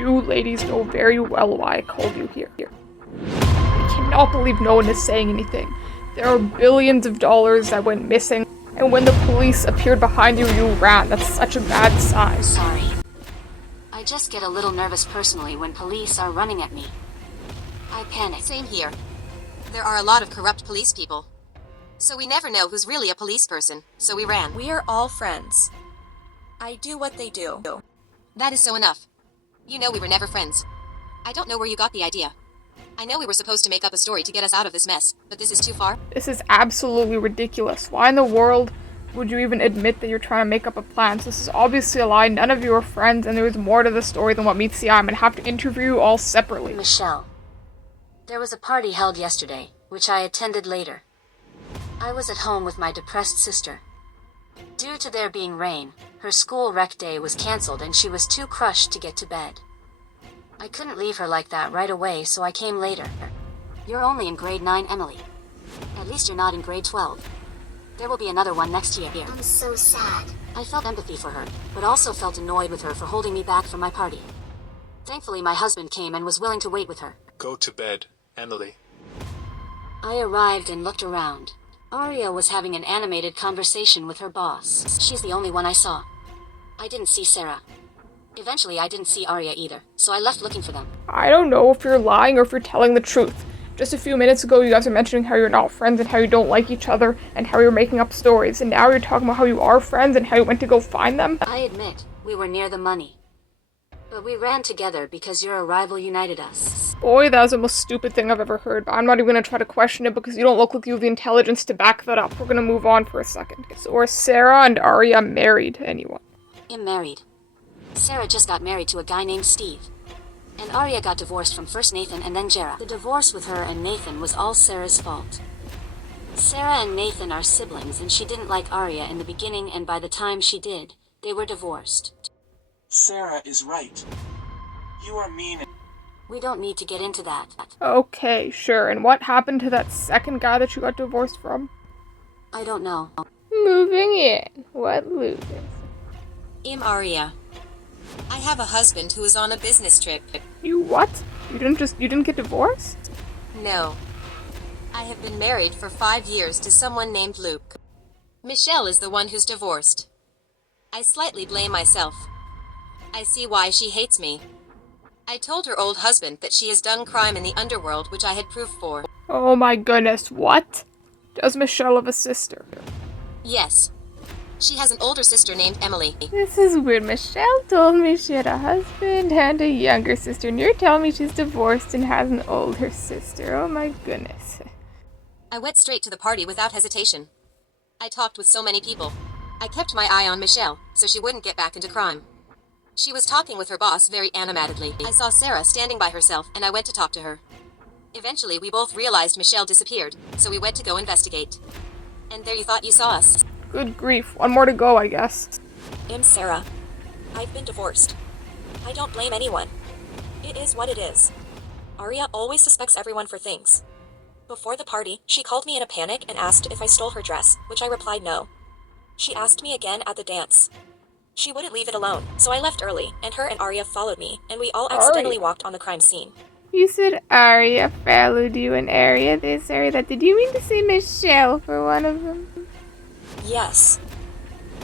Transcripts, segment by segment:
You ladies know very well why I called you here. I cannot believe no one is saying anything. There are billions of dollars that went missing, and when the police appeared behind you, you ran. That's such a bad sign. Sorry. I just get a little nervous personally when police are running at me. I panic. Same here. There are a lot of corrupt police people. So we never know who's really a police person, so we ran. We are all friends. I do what they do. That is so enough. You know we were never friends. I don't know where you got the idea. I know we were supposed to make up a story to get us out of this mess, but this is too far. This is absolutely ridiculous. Why in the world would you even admit that you're trying to make up a plan? So this is obviously a lie. None of you are friends, and there is more to the story than what meets the eye. I'm gonna have to interview you all separately. Michelle. There was a party held yesterday, which I attended later. I was at home with my depressed sister. Due to there being rain, her school rec day was cancelled and she was too crushed to get to bed. I couldn't leave her like that right away, so I came later. You're only in grade 9, Emily. At least you're not in grade 12. There will be another one next year. I'm so sad. I felt empathy for her, but also felt annoyed with her for holding me back from my party. Thankfully, my husband came and was willing to wait with her. Go to bed, Emily. I arrived and looked around. Aria was having an animated conversation with her boss. She's the only one I saw. I didn't see Sarah. Eventually, I didn't see Aria either, so I left looking for them. I don't know if you're lying or if you're telling the truth. Just a few minutes ago, you guys were mentioning how you're not friends and how you don't like each other and how you're making up stories, and now you're talking about how you are friends and how you went to go find them. I admit, we were near the money. But we ran together because your arrival united us. Boy, that was the most stupid thing I've ever heard, but I'm not even gonna try to question it because you don't look like you have the intelligence to back that up. We're gonna move on for a second. So are Sarah and Aria married to anyone? I'm married. Sarah just got married to a guy named Steve. And Aria got divorced from first Nathan and then Jera. The divorce with her and Nathan was all Sarah's fault. Sarah and Nathan are siblings and she didn't like Aria in the beginning, and by the time she did, they were divorced. Sarah is right. You are mean. We don't need to get into that. Okay, sure. And what happened to that second guy that you got divorced from? I don't know. Moving in. What loses? I'm Aria. I have a husband who is on a business trip. You what? You didn't get divorced? No. I have been married for 5 years to someone named Luke. Michelle is the one who's divorced. I slightly blame myself. I see why she hates me. I told her old husband that she has done crime in the underworld, which I had proof for. Oh my goodness, what? Does Michelle have a sister? Yes. She has an older sister named Emily. This is weird. Michelle told me she had a husband and a younger sister, and you're telling me she's divorced and has an older sister. Oh my goodness. I went straight to the party without hesitation. I talked with so many people. I kept my eye on Michelle, so she wouldn't get back into crime. She was talking with her boss very animatedly. I saw Sarah standing by herself, and I went to talk to her. Eventually, we both realized Michelle disappeared, so we went to go investigate. And there you thought you saw us. Good grief. One more to go, I guess. I'm Sarah. I've been divorced. I don't blame anyone. It is what it is. Aria always suspects everyone for things. Before the party, she called me in a panic and asked if I stole her dress, which I replied no. She asked me again at the dance. She wouldn't leave it alone, so I left early, and her and Aria followed me, and we all accidentally walked on the crime scene. You said Aria followed you in area this, area that. Did you mean to say Michelle for one of them? Yes.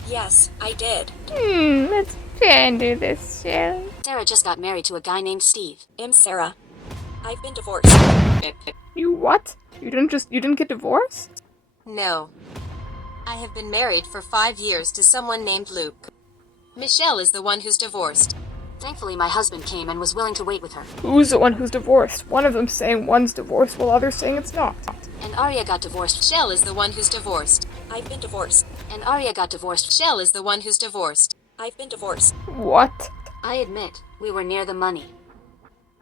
Yes, I did. Let's pander this, shall we? Sarah just got married to a guy named Steve. I'm Sarah. I've been divorced. You what? You didn't get divorced? No. I have been married for 5 years to someone named Luke. Michelle is the one who's divorced. Thankfully, my husband came and was willing to wait with her. Who's the one who's divorced? One of them saying one's divorced while others saying it's not. And Aria got divorced. Michelle is the one who's divorced. I've been divorced. And Aria got divorced. Michelle is the one who's divorced. I've been divorced. What? I admit, we were near the money.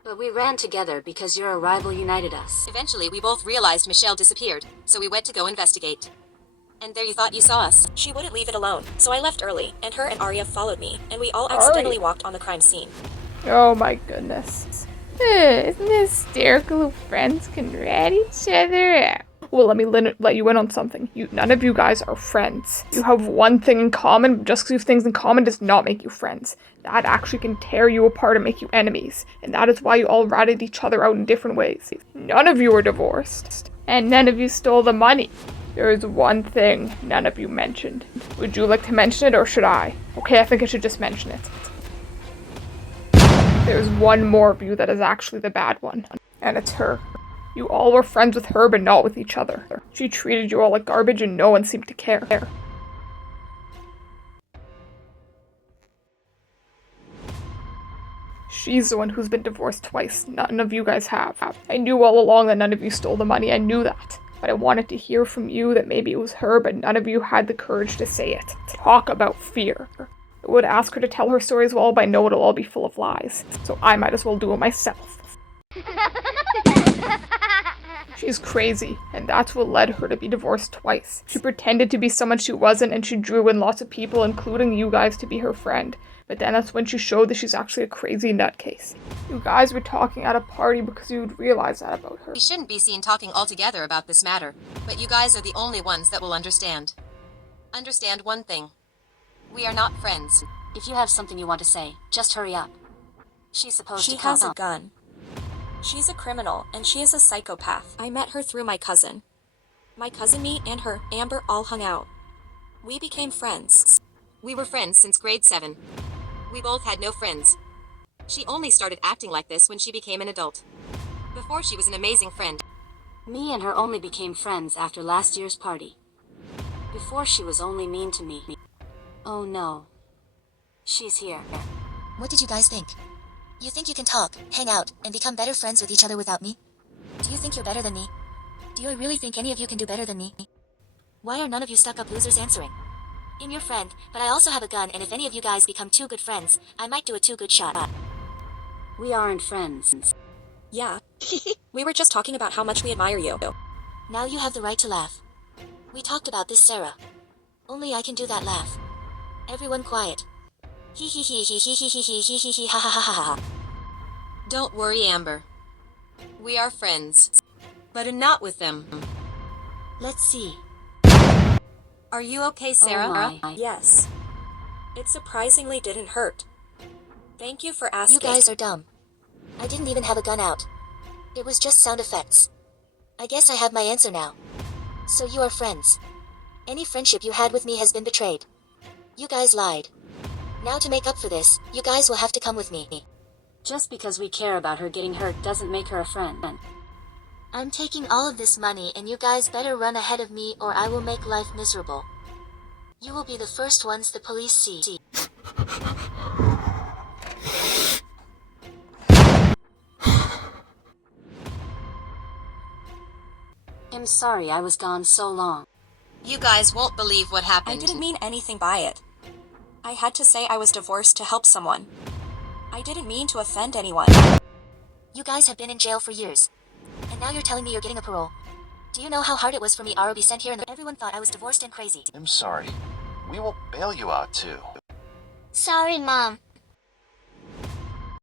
But we ran together because your arrival united us. Eventually, we both realized Michelle disappeared, so we went to go investigate. And there you thought you saw us. She wouldn't leave it alone, so I left early, and her and Aria followed me, and we all accidentally walked on the crime scene. Oh my goodness. Isn't it hysterical if friends can rat each other out? Well, let you in on something. None of you guys are friends. You have one thing in common, but just because you have things in common does not make you friends. That actually can tear you apart and make you enemies. And that is why you all ratted each other out in different ways. None of you are divorced. And none of you stole the money. There is one thing none of you mentioned. Would you like to mention it, or should I? Okay, I think I should just mention it. There's one more of you that is actually the bad one, and it's her. You all were friends with her, but not with each other. She treated you all like garbage, and no one seemed to care. She's the one who's been divorced twice. None of you guys have. I knew all along that none of you stole the money. I knew that. But I wanted to hear from you that maybe it was her, but none of you had the courage to say it. Talk about fear. I would ask her to tell her story as well, but I know it'll all be full of lies. So I might as well do it myself. She's crazy, and that's what led her to be divorced twice. She pretended to be someone she wasn't, and she drew in lots of people, including you guys, to be her friend. But then that's when she showed that she's actually a crazy nutcase. You guys were talking at a party because you'd realize that about her. We shouldn't be seen talking altogether about this matter, but you guys are the only ones that will understand. Understand one thing. We are not friends. If you have something you want to say, just hurry up. She's supposed She to come has a up. gun. She's a criminal, and she is a psychopath. I met her through my cousin. My cousin, me, and her, Amber, all hung out. We became friends. We were friends since grade 7. We both had no friends. She only started acting like this when she became an adult. Before, she was an amazing friend. Me and her only became friends after last year's party. Before, she was only mean to me. Oh no. She's here. What did you guys think? You think you can talk, hang out, and become better friends with each other without me? Do you think you're better than me? Do you really think any of you can do better than me? Why are none of you stuck-up losers answering? I'm your friend, but I also have a gun, and if any of you guys become too good friends, I might do a too good shot. We aren't friends. Yeah. We were just talking about how much we admire you. Now you have the right to laugh. We talked about this, Sarah. Only I can do that laugh. Everyone quiet. Hee hee hee hee hee hee hee hee hee hee hee ha ha ha ha ha. Don't worry, Amber. We are friends, but are not with them. Let's see. Are you okay, Sarah? Oh my. Yes. It surprisingly didn't hurt. Thank you for asking. You guys are dumb. I didn't even have a gun out. It was just sound effects. I guess I have my answer now. So you are friends. Any friendship you had with me has been betrayed. You guys lied. Now to make up for this, you guys will have to come with me. Just because we care about her getting hurt doesn't make her a friend. I'm taking all of this money, and you guys better run ahead of me or I will make life miserable. You will be the first ones the police see. I'm sorry I was gone so long. You guys won't believe what I happened. didn't mean anything by it. I had to say I was divorced to help someone. I didn't mean to offend anyone. You guys have been in jail for years. And now you're telling me you're getting a parole. Do you know how hard it was for me to be sent here and everyone thought I was divorced and crazy? I'm sorry. We will bail you out too. Sorry, Mom.